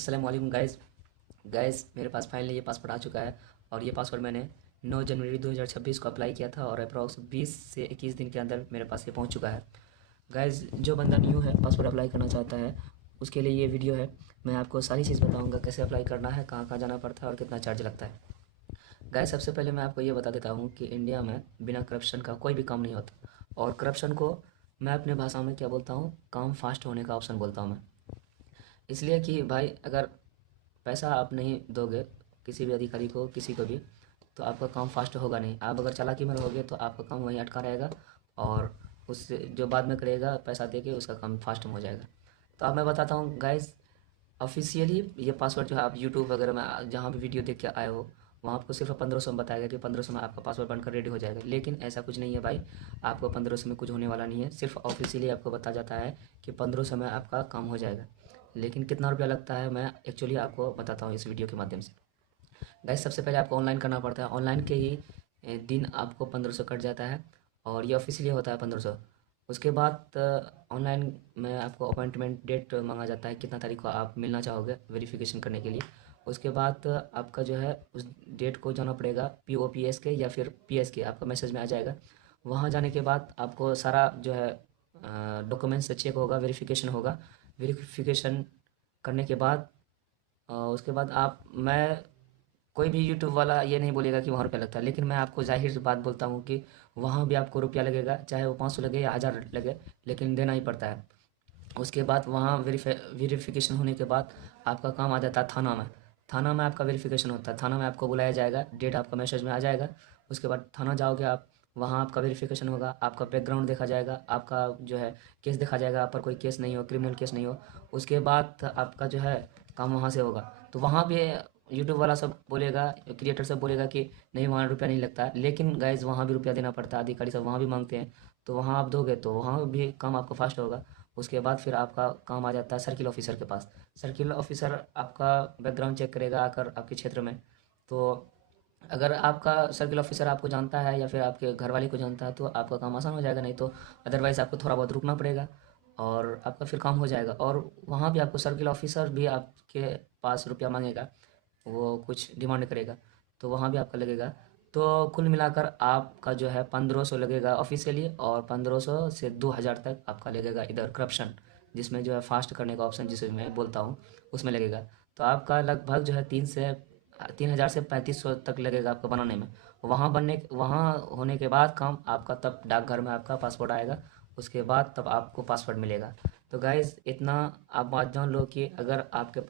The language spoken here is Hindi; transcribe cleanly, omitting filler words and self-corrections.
अस्सलाम वालेकुम गाइस। मेरे पास फाइनली ये पासपोर्ट आ चुका है। और ये पासपोर्ट मैंने 9 जनवरी 2026 को अप्लाई किया था और अप्रॉक्स 20 से 21 दिन के अंदर मेरे पास ये पहुंच चुका है। गाइस, जो बंदा न्यू है पासपोर्ट अप्लाई करना चाहता है उसके लिए ये वीडियो है। मैं आपको सारी चीज़ बताऊंगा, कैसे अप्लाई करना है, कहाँ कहाँ जाना पड़ता है और कितना चार्ज लगता है। गाइस, सबसे पहले मैं आपको ये बता देता हूँ कि इंडिया में बिना करप्शन का कोई भी काम नहीं होता। और करप्शन को मैं अपने भाषा में क्या बोलता हूँ, काम फास्ट होने का ऑप्शन बोलता हूँ मैं। इसलिए कि भाई, अगर पैसा आप नहीं दोगे किसी भी अधिकारी को, किसी को भी, तो आपका काम फास्ट होगा नहीं। आप अगर चालाकी में रहोगे तो आपका काम वहीं अटका रहेगा। और उससे जो बाद में करेगा पैसा दे के, उसका काम फास्ट में हो जाएगा। तो अब मैं बताता हूँ गाइस, ऑफिशियली ये पासवर्ड जो है, आप यूट्यूब वगैरह में जहाँ भी वीडियो देख के आए हो, वहाँ आपको सिर्फ 1500 में बताया गया कि 1500 में आपका पासवर्ड बनकर रेडी हो जाएगा। लेकिन ऐसा कुछ नहीं है भाई, आपको 1500 में कुछ होने वाला नहीं है। सिर्फ ऑफिशियली आपको बताया जाता है कि 1500 में आपका काम हो जाएगा। लेकिन कितना रुपया लगता है मैं एक्चुअली आपको बताता हूँ इस वीडियो के माध्यम से। गाइस, सबसे पहले आपको ऑनलाइन करना पड़ता है। ऑनलाइन के ही दिन आपको 1500 कट जाता है। और ये ऑफिशियली होता है 1500। उसके बाद ऑनलाइन में आपको अपॉइंटमेंट डेट मांगा जाता है, कितना तारीख को आप मिलना चाहोगे वेरिफिकेशन करने के लिए। उसके बाद आपका जो है उस डेट को जाना पड़ेगा POPS के या फिर PS के, आपका मैसेज में आ जाएगा। वहाँ जाने के बाद आपको सारा जो है डॉक्यूमेंट्स चेक होगा, वेरिफिकेशन होगा। वेरिफिकेशन करने के बाद उसके बाद आप मैं कोई भी यूट्यूब वाला ये नहीं बोलेगा कि वहाँ रुपया लगता है, लेकिन मैं आपको ज़ाहिर सी बात बोलता हूँ कि वहाँ भी आपको रुपया लगेगा, चाहे वो 500 लगे या 1000 लगे, लेकिन देना ही पड़ता है। उसके बाद वहाँ वेरिफिकेशन होने के बाद आपका काम आ जाता है थाना में। थाना में आपका वेरिफिकेशन होता है, थाना में आपको बुलाया जाएगा, डेट आपका मैसेज में आ जाएगा। उसके बाद थाना जाओगे आप, वहाँ आपका वेरिफिकेशन होगा, आपका बैकग्राउंड देखा जाएगा, आपका जो है केस देखा जाएगा, आप पर कोई केस नहीं हो, क्रिमिनल केस नहीं हो। उसके बाद आपका जो है काम वहाँ से होगा। तो वहाँ भी यूट्यूब वाला सब बोलेगा, क्रिएटर सब बोलेगा कि नहीं वहाँ रुपया नहीं लगता है, लेकिन गाइज वहाँ भी रुपया देना पड़ता है, अधिकारी सब वहाँ भी मांगते हैं। तो वहाँ आप दोगे तो वहाँ भी काम आपका फास्ट होगा। उसके बाद फिर आपका काम आ जाता है सर्किल ऑफिसर के पास। सर्किल ऑफिसर आपका बैकग्राउंड चेक करेगा आकर आपके क्षेत्र में। तो अगर आपका सर्किल ऑफिसर आपको जानता है या फिर आपके घर वाले को जानता है तो आपका काम आसान हो जाएगा, नहीं तो अदरवाइज़ आपको थोड़ा बहुत रुकना पड़ेगा और आपका फिर काम हो जाएगा। और वहाँ भी आपको सर्किल ऑफिसर भी आपके पास रुपया मांगेगा, वो कुछ डिमांड करेगा, तो वहाँ भी आपका लगेगा। तो कुल मिलाकर आपका जो है 1500 लगेगा ऑफिशियली, और 1500 से 2000 तक आपका लगेगा इधर करप्शन, जिसमें जो है फास्ट करने का ऑप्शन जिसे मैं बोलता हूँ, उसमें लगेगा। तो आपका लगभग जो है 3000 से 3500 तक लगेगा आपको बनाने में। वहाँ होने के बाद काम आपका, तब डाकघर में आपका पासपोर्ट आएगा। उसके बाद तब आपको पासपोर्ट मिलेगा। तो गाइज़, इतना आप बात जान लो कि अगर आपके